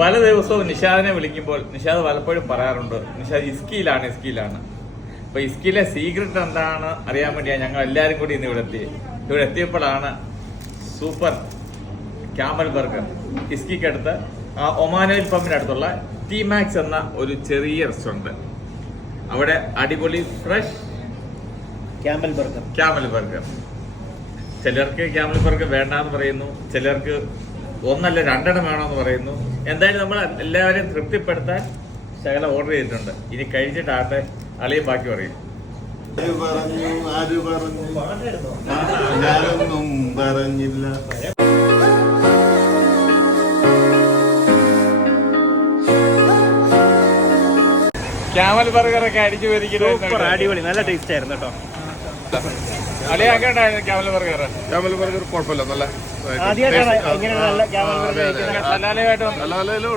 പല ദിവസവും നിഷാദിനെ വിളിക്കുമ്പോൾ നിഷാദ് പലപ്പോഴും പറയാറുണ്ട് നിഷാദ് ഇസ്കിയിലാണ്. അപ്പൊ ഇസ്കിയിലെ സീക്രട്ട് എന്താണ് അറിയാൻ വേണ്ടിയാണ് ഞങ്ങൾ എല്ലാവരും കൂടി ഇന്ന് ഇവിടെ എത്തിയപ്പോഴാണ് സൂപ്പർ ക്യാമൽ ബർഗർ ഇസ്കിക്കടുത്ത് ഒമാനോയിൽ പമ്പിനടുത്തുള്ള ടി മാക്സ് എന്ന ഒരു ചെറിയ റെസ്റ്റോറന്റ്. അവിടെ അടിപൊളി ഫ്രഷ് ക്യാമൽ ബർഗർ. ചിലർക്ക് ക്യാമൽ ബർഗർ വേണ്ടാന്ന് പറയുന്നു, ചിലർക്ക് ഒന്നല്ല രണ്ടെണ്ണം വേണമെന്ന് പറയുന്നു. എന്തായാലും നമ്മൾ എല്ലാവരെയും തൃപ്തിപ്പെടുത്താൻ ശകലം ഓർഡർ ചെയ്തിട്ടുണ്ട്. ഇനി കഴിച്ചിട്ടാട്ടെ അളിയും ബാക്കി പറയും. ഞാനൊന്നും പറഞ്ഞില്ല. ക്യാമൽ ബർഗറൊക്കെ അടിച്ചു വരിക്കുന്നത് അടിപൊളി, നല്ല ടേസ്റ്റ് ആയിരുന്നു കേട്ടോ. അളിയ ഒക്കെ ഉണ്ടായിരുന്നു ക്യാമൽ ബർഗർ കുഴപ്പമില്ല, നല്ല ആദ്യമായിട്ടാണ് ഇങ്ങനെ നല്ല ക്യാമറ